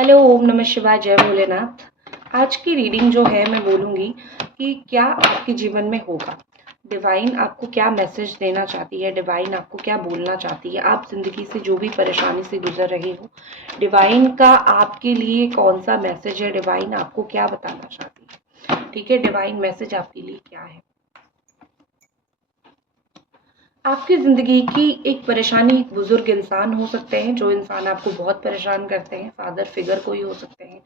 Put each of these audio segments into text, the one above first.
Hello, ओम नमः शिवाय, जय भोलेनाथ। आज की रीडिंग जो है मैं बोलूँगी कि क्या आपके जीवन में होगा। डिवाइन आपको क्या मैसेज देना चाहती है, डिवाइन आपको क्या बोलना चाहती है, आप ज़िंदगी से जो भी परेशानी से गुजर रहे हो, डिवाइन का आपके लिए कौन सा मैसेज है, डिवाइन आपको क्या बताना चाहती है। ठीक है, डिवाइन मैसेज आपके लिए क्या है। आपकी ज़िंदगी की एक परेशानी एक बुज़ुर्ग इंसान हो सकते हैं, जो इंसान आपको बहुत परेशान करते हैं, फादर फिगर कोई हो सकते हैं,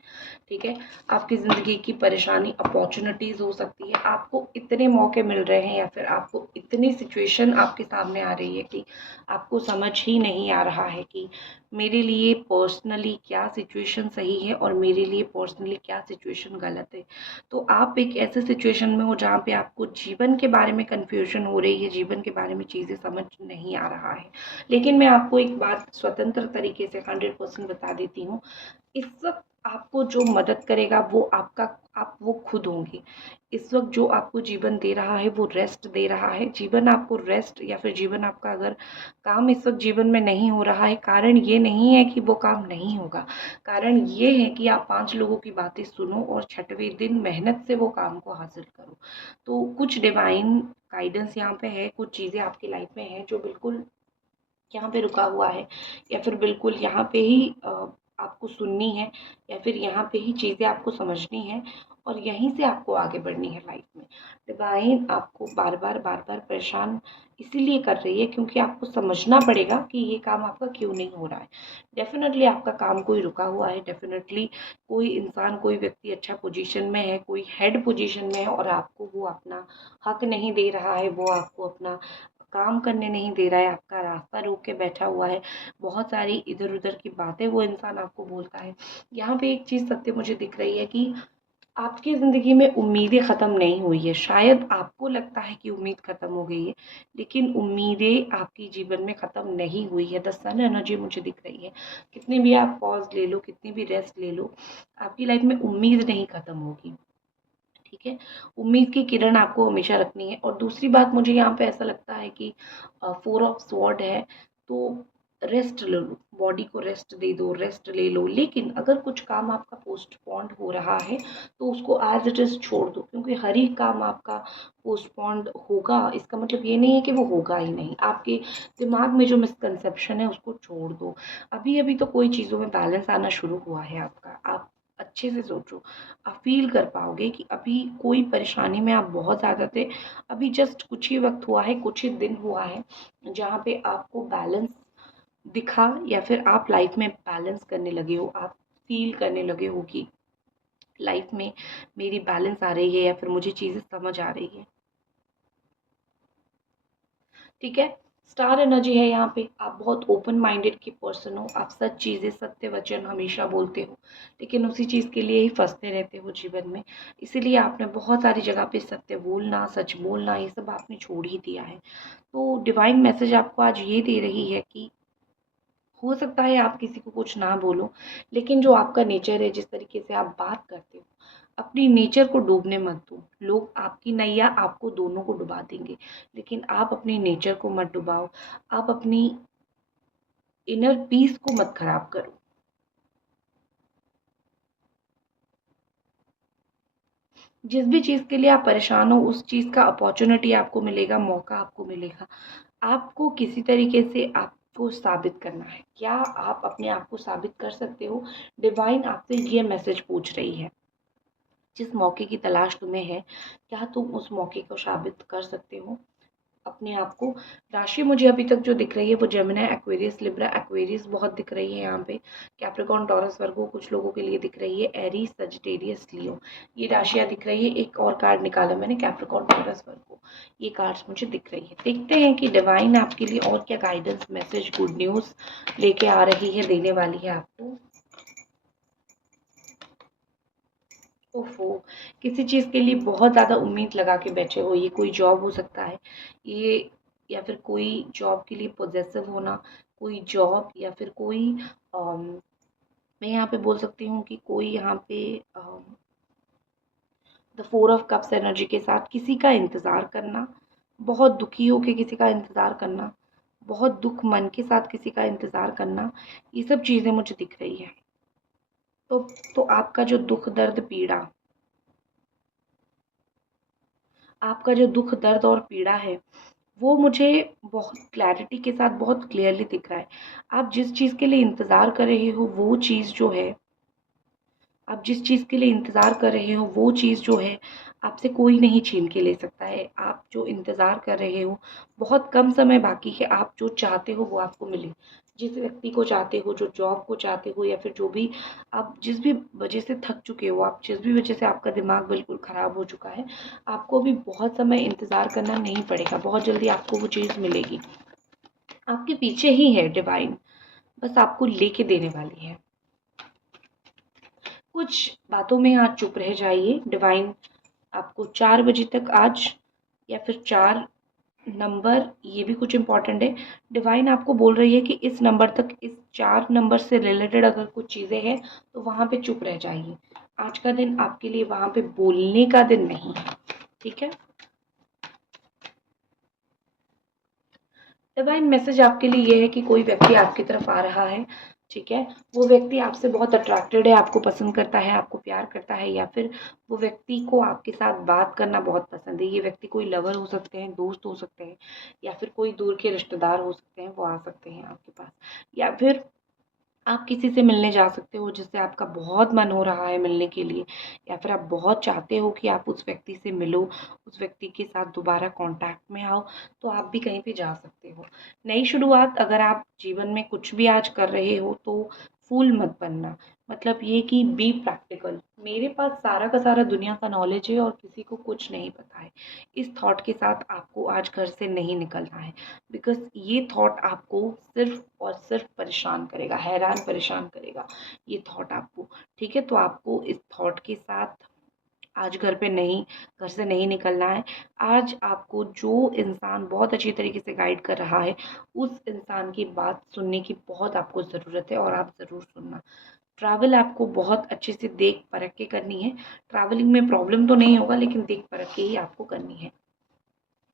ठीक है। आपकी ज़िंदगी की परेशानी अपॉर्चुनिटीज़ हो सकती है, आपको इतने मौके मिल रहे हैं या फिर आपको इतनी सिचुएशन आपके सामने आ रही है कि आपको समझ ही नहीं आ रहा है कि मेरे लिए पर्सनली क्या सिचुएशन सही है और मेरे लिए पर्सनली क्या सिचुएशन गलत है। तो आप एक ऐसे सिचुएशन में हो जहाँ पे आपको जीवन के बारे में कन्फ्यूजन हो रही है, जीवन के बारे में चीज़ें समझ नहीं आ रहा है। लेकिन मैं आपको एक बात स्वतंत्र तरीके से 100% बता देती हूँ। इस वक्त आपको जो मदद करेगा वो आप वो खुद होंगे। इस वक्त जो आपको जीवन दे रहा है वो रेस्ट दे रहा है। जीवन आपको रेस्ट या फिर जीवन आपका अगर काम इस वक्त जीवन में नहीं हो रहा है, कारण ये नहीं है कि वो काम नहीं होगा। कारण ये है कि आप 5 लोगों की बातें सुनो और 6वें दिन मेहनत से वो काम को हासिल करो। तो कुछ डिवाइन गाइडेंस यहाँ पे है, कुछ चीज़ें आपकी लाइफ में हैं जो बिल्कुल यहाँ पे रुका हुआ है या फिर बिल्कुल यहाँ पे ही आपको सुननी है या फिर यहाँ पे ही चीज़ें आपको समझनी है और यहीं से आपको आगे बढ़नी है लाइफ में। डिवाइन आपको बार बार परेशान इसीलिए कर रही है क्योंकि आपको समझना पड़ेगा कि ये काम आपका क्यों नहीं हो रहा है। डेफिनेटली आपका काम कोई रुका हुआ है, डेफिनेटली कोई इंसान कोई व्यक्ति अच्छा पोजीशन में है, कोई हेड पोजीशन में है और आपको वो अपना हक नहीं दे रहा है, वो आपको अपना काम करने नहीं दे रहा है, आपका रास्ता रोक के बैठा हुआ है। बहुत सारी इधर-उधर की बातें वो इंसान आपको बोलता है। यहाँ पे एक चीज़ सत्य मुझे दिख रही है कि आपकी ज़िंदगी में उम्मीदें ख़त्म नहीं हुई है। शायद आपको लगता है कि उम्मीद ख़त्म हो गई है, लेकिन उम्मीदें आपके जीवन में ख़त्म नहीं हुई है। द सन एनर्जी मुझे दिख रही है। कितनी भी आप पॉज़ ले लो, कितनी भी रेस्ट ले लो, आपकी लाइफ़ में उम्मीद नहीं ख़त्म होगी। ठीक है, उम्मीद की किरण आपको हमेशा रखनी है। और दूसरी बात मुझे यहाँ पे ऐसा लगता है कि 4 ऑफ स्वॉर्ड है, तो रेस्ट ले लो, बॉडी को रेस्ट दे दो, रेस्ट ले लो। लेकिन अगर कुछ काम आपका पोस्टपोन्ड हो रहा है तो उसको एज इट इज़ छोड़ दो, क्योंकि हर एक काम आपका पोस्टपोन्ड होगा इसका मतलब ये नहीं है कि वो होगा ही नहीं। आपके दिमाग में जो मिसकंसेप्शन है उसको छोड़ दो। अभी अभी तो कोई चीज़ों में बैलेंस आना शुरू हुआ है आपका। आप अच्छे से सोचो, आप फ़ील कर पाओगे कि अभी कोई परेशानी में आप बहुत ज़्यादा थे, अभी जस्ट कुछ ही वक़्त हुआ है, कुछ ही दिन हुआ है, जहाँ पे आपको बैलेंस दिखा या फिर आप लाइफ़ में बैलेंस करने लगे हो, आप फ़ील करने लगे हो कि लाइफ़ में मेरी बैलेंस आ रही है या फिर मुझे चीज़ें समझ आ रही है। ठीक है, स्टार एनर्जी है यहाँ पे। आप बहुत ओपन माइंडेड की पर्सन हो, आप सच चीज़ें सत्य वचन हमेशा बोलते हो, लेकिन उसी चीज़ के लिए ही फंसते रहते हो जीवन में। इसीलिए आपने बहुत सारी जगह पे सत्य बोलना, सच बोलना, ये सब आपने छोड़ ही दिया है। तो डिवाइन मैसेज आपको आज ये दे रही है कि हो सकता है आप किसी को कुछ ना बोलो, लेकिन जो आपका नेचर है, जिस तरीके से आप बात करते हो, अपनी नेचर को डूबने मत दो। लोग आपकी नैया आपको दोनों को डुबा देंगे, लेकिन आप अपनी नेचर को मत डुबाओ। आप अपनी इनर पीस को मत खराब करो। जिस भी चीज़ के लिए आप परेशान हो उस चीज़ का अपॉर्चुनिटी आपको मिलेगा, मौका आपको मिलेगा। आपको किसी तरीके से आपको साबित करना है। क्या आप अपने आप को साबित कर सकते हो? डिवाइन आपसे ये मैसेज पूछ रही है। जिस मौके की तलाश तुम्हें है, क्या तुम उस मौके को साबित कर सकते हो अपने आप को? राशि मुझे अभी तक जो दिख रही है वो जेमिनी, एक्वेरियस, लिब्रा। एक्वेरियस बहुत दिख रही है यहाँ पे। कैप्रिकॉर्न, टॉरस, वर्गो कुछ लोगों के लिए दिख रही है। एरीज, सजिटेरियस, लियो, ये राशियाँ दिख रही है। एक और कार्ड निकाला मैंने, कैप्रिकॉर्न, टॉरस, वर्गो, ये कार्ड्स मुझे दिख रही है। देखते हैं कि डिवाइन आपके लिए और क्या गाइडेंस, मैसेज, गुड न्यूज़ लेके आ रही है, देने वाली है आपको। ओफ़ो! किसी चीज़ के लिए बहुत ज़्यादा उम्मीद लगा के बैठे हो, ये कोई जॉब हो सकता है, ये या फिर कोई जॉब के लिए पॉज़ेसिव होना, कोई जॉब या फिर कोई अम, मैं यहाँ पे बोल सकती हूँ कि कोई यहाँ पे द 4 ऑफ कप्स एनर्जी के साथ किसी का इंतज़ार करना, बहुत दुखी होके किसी का इंतज़ार करना, बहुत दुःख मन के साथ किसी का इंतज़ार करना, ये सब चीज़ें मुझे दिख रही हैं। तो तो आपका जो दुख दर्द पीड़ा, आपका जो दुख दर्द और पीड़ा है वो मुझे बहुत क्लैरिटी के साथ बहुत क्लियरली दिख रहा है। आप जिस चीज़ के लिए इंतज़ार कर रहे हो वो चीज़ जो है, आप जिस चीज़ के लिए इंतज़ार कर रहे हो वो चीज़ जो है आपसे कोई नहीं छीन के ले सकता है। आप जो इंतज़ार कर रहे हो, बहुत कम समय बाकी है, आप जो चाहते हो वो आपको मिले। जिस व्यक्ति को चाहते हो, जो जॉब को चाहते हो, या फिर जो भी आप जिस भी वजह से थक चुके हो, आप जिस भी वजह से आपका दिमाग बिल्कुल ख़राब हो चुका है, आपको अभी बहुत समय इंतज़ार करना नहीं पड़ेगा, बहुत जल्दी आपको वो चीज़ मिलेगी। आपके पीछे ही है डिवाइन, बस आपको लेके देने वाली है। कुछ बातों में आज चुप रह जाइए। डिवाइन आपको 4 बजे तक आज, या फिर 4 नंबर, ये भी कुछ इम्पोर्टेंट है। डिवाइन आपको बोल रही है कि इस नंबर तक, इस 4 नंबर से रिलेटेड अगर कुछ चीज़ें हैं तो वहाँ पे चुप रह जाइए। आज का दिन आपके लिए वहाँ पे बोलने का दिन नहीं है, ठीक है। डिवाइन मैसेज आपके लिए ये है कि कोई व्यक्ति आपकी तरफ आ रहा है, ठीक है। वो व्यक्ति आपसे बहुत अट्रैक्टेड है, आपको पसंद करता है, आपको प्यार करता है, या फिर वो व्यक्ति को आपके साथ बात करना बहुत पसंद है। ये व्यक्ति कोई लवर हो सकते हैं, दोस्त हो सकते हैं, या फिर कोई दूर के रिश्तेदार हो सकते हैं, वो आ सकते हैं आपके पास। या फिर आप किसी से मिलने जा सकते हो जिससे आपका बहुत मन हो रहा है मिलने के लिए, या फिर आप बहुत चाहते हो कि आप उस व्यक्ति से मिलो, उस व्यक्ति के साथ दोबारा कांटेक्ट में आओ, तो आप भी कहीं पे जा सकते हो। नई शुरुआत अगर आप जीवन में कुछ भी आज कर रहे हो तो फूल मत बनना, मतलब ये कि बी प्रैक्टिकल। मेरे पास सारा का सारा दुनिया का नॉलेज है और किसी को कुछ नहीं पता है, इस थॉट के साथ आपको आज घर से नहीं निकलना है, बिकॉज़ ये थॉट आपको सिर्फ़ और सिर्फ़ परेशान करेगा, हैरान परेशान करेगा ये थॉट आपको, ठीक है? तो आपको इस थॉट के साथ आज घर से नहीं निकलना है। आज आपको जो इंसान बहुत अच्छी तरीके से गाइड कर रहा है, उस इंसान की बात सुनने की बहुत आपको ज़रूरत है, और आप ज़रूर सुनना। ट्रैवल आपको बहुत अच्छे से देख परख के करनी है। ट्रैवलिंग में प्रॉब्लम तो नहीं होगा, लेकिन देख परख के ही आपको करनी है।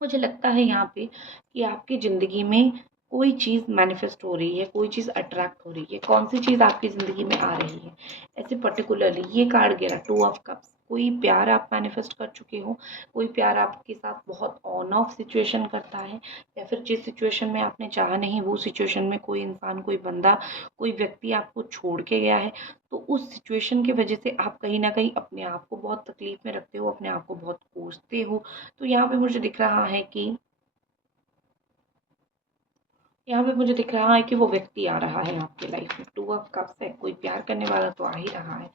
मुझे लगता है यहाँ पे कि आपकी ज़िंदगी में कोई चीज़ मैनिफेस्ट हो रही है, कोई चीज़ अट्रैक्ट हो रही है। कौन सी चीज़ आपकी ज़िंदगी में आ रही है? ऐसे पर्टिकुलरली ये कार्ड गिरा, 2 ऑफ कप्स। कोई प्यार आप मैनिफेस्ट कर चुके हो, कोई प्यार आपके साथ बहुत ऑन ऑफ सिचुएशन करता है, या फिर जिस सिचुएशन में आपने चाहा नहीं वो सिचुएशन में कोई इंसान, कोई बंदा, कोई व्यक्ति आपको छोड़ के गया है। तो उस सिचुएशन की वजह से आप कहीं न कहीं अपने आप को बहुत तकलीफ़ में रखते हो, अपने आप को बहुत कोसते हो। तो यहाँ पे मुझे दिख रहा है कि वो व्यक्ति आ रहा है आपकी लाइफ में। 2 ऑफ कप्स है, कोई प्यार करने वाला तो आ ही रहा है।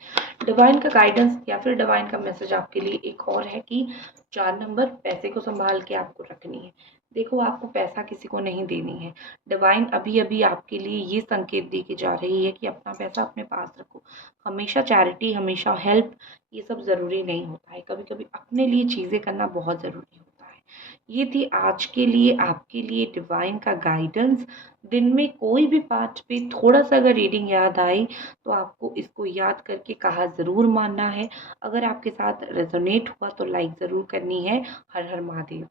डिवाइन का गाइडेंस या फिर डिवाइन का मैसेज आपके लिए एक और है कि 4 नंबर, पैसे को सँभाल के आपको रखनी है। देखो, आपको पैसा किसी को नहीं देनी है। डिवाइन अभी-अभी आपके लिए ये संकेत दे के जा रही है कि अपना पैसा अपने पास रखो। हमेशा चैरिटी, हमेशा हेल्प, ये सब ज़रूरी नहीं होता है। कभी-कभी अपने लिए चीज़ें करना बहुत ज़रूरी होता है। ये थी आज के लिए आपके लिए डिवाइन का गाइडेंस। दिन में कोई भी पार्ट पे थोड़ा-सा अगर रीडिंग याद आई, तो आपको इसको याद करके कहा ज़रूर मानना है। अगर आपके साथ रेज़ोनेट हुआ तो लाइक ज़रूर करनी है। हर हर महादेव।